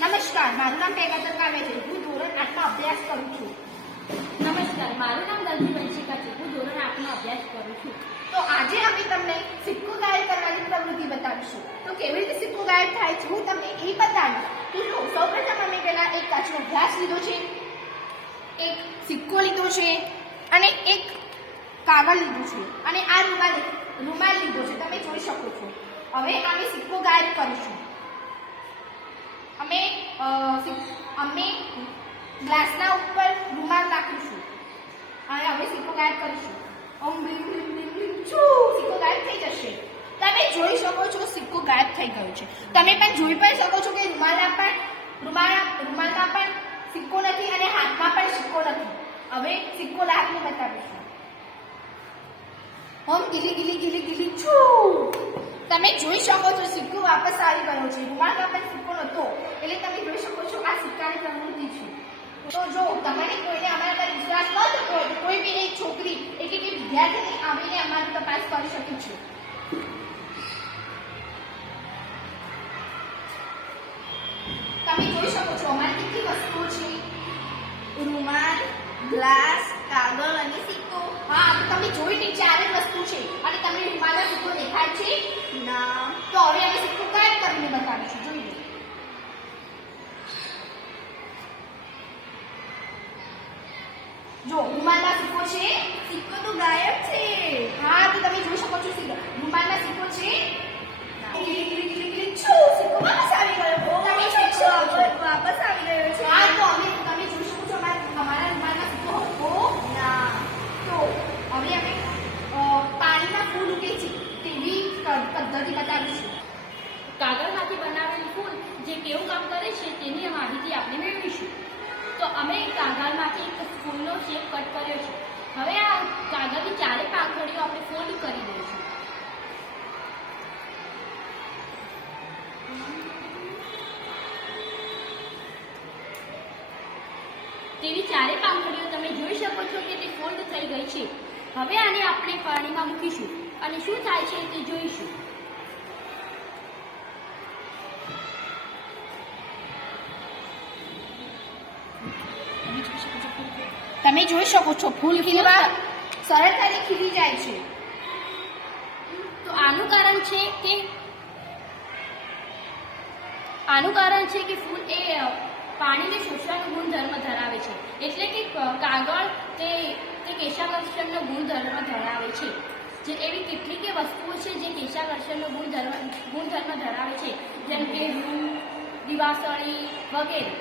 નમસ્કાર, મારું નામ પેગાચર કાવે છે. હું ધોરણ 8માં અભ્યાસ કરું છું. નમસ્કાર, મારું નામ દલજી વંશિકા છે. હું ધોરણ 8માં અભ્યાસ કરું છું. તો આજે અમે તમને સિક્કો ગાયબ કરવાની પ્રવૃત્તિ બતાવીશું. તો કેવી રીતે સિક્કો ગાયબ થાય છે હું તમને એ બતાવીશ. તો જો સૌપ્રથમ અમે પહેલા એક કાચનો ગ્લાસ લીધો છે, એક સિક્કો લીધો છે અને એક કાગળ લીધું છે અને આ રૂમાલ લીધો છે. તમે જોઈ શકો છો. હવે અમે સિક્કો ગાયબ કરીશું. અમે ગ્લાસના ઉપર રૂમાલ નાખીશું અને હવે સિક્કો ગાયબ કરીશું. ઓમ બ્લિંગ બ્લિંગ બ્લિંગ બ્લિંગ છૂ, સિક્કો ગાયબ થઈ જશે. તમે જોઈ શકો છો સિક્કો ગાયબ થઈ ગયો છે. તમે પણ જોઈ પણ શકો છો કે રૂમાલમાં પણ સિક્કો નથી અને હાથમાં પણ સિક્કો નથી. હવે સિક્કો લાવીને બતાવીશું. ઓમ ગીલી ગીલી ગીલી ગીલી છૂ, તમે જોઈ શકો છો સિક્કો વાપસ આવી ગયો છે. રૂમાલમાં પણ સિક્કો નહોતો, એટલે તમે જોઈ શકો છો આ સિક્કાની પ્રવૃત્તિ છે. તો જો તમારે કોઈને અમારા પર વિશ્વાસ ન થતો હોય તો કોઈ બી એક છોકરી એટલે કે વિદ્યાર્થીની આવીને અમારી તપાસ કરી શકે છે. તમે જોઈ શકો છો અમારી કેટલી વસ્તુઓ છે: રૂમાલ, ગ્લાસ, કાગળ અને સિક્કો. હા, તો તમે જોઈ ને 4 જ વસ્તુ છે અને તમને રૂમાલનો સિક્કો દેખાય છે ના. તો હવે અમે સિક્કો ગાયબ કરીને બતાવીશું. જોઈ લો. જો રૂમાલમાં સિક્કો છે, સિક્કો તો ગાયબ છે. હા, તો તમે જોઈ શકો છો રૂમાલમાં સિક્કો છે. ગીલી ગીલી ગીલી ગીલી છૂ, સિક્કો વાપસ આવી ગયો. તમે જોઈ શકો છો વાપસ આવી ગયો છે. હા, તો તમે જોઈ શકો છો અમારા રૂમાલમાં સિક્કો હતો ના. તો હવે અમે પાણીમાં ફૂલ ઉગે છે તેવી પદ્ધતિ બતાવીશું. કાગળમાંથી બનાવેલું ફૂલ જે કેવું કામ કરે છે તેની માહિતી આપણે મેળવીશું. તો અમે કાગળમાંથી એક ફૂલનો શેપ કટ કર્યો છે. હવે આ કાગળની 4 પાંખડીઓ આપણે ફોલ્ડ કરી દઈશું. તેવી 4 પાંખડીઓ તમે જોઈ શકો છો કે તે ફોલ્ડ થઈ ગઈ છે. હવે આને આપણે પાણીમાં મૂકીશું અને શું થાય છે તે જોઈશું. તમે જોઈ શકો છો ફૂલ ખીલવા સરળતાથી ખીલી જાય છે. તો આનું કારણ છે કે ફૂલ એ પાણીને શોષવાનો ગુણધર્મ ધરાવે છે. એટલે કે કાગળ તે કેશાકર્ષણનો ગુણધર્મ ધરાવે છે. જે એવી કેટલીક વસ્તુઓ છે જે કેશાકર્ષણનો ગુણધર્મ ધરાવે છે, જેમ કે રૂ, દિવાસળી વગેરે.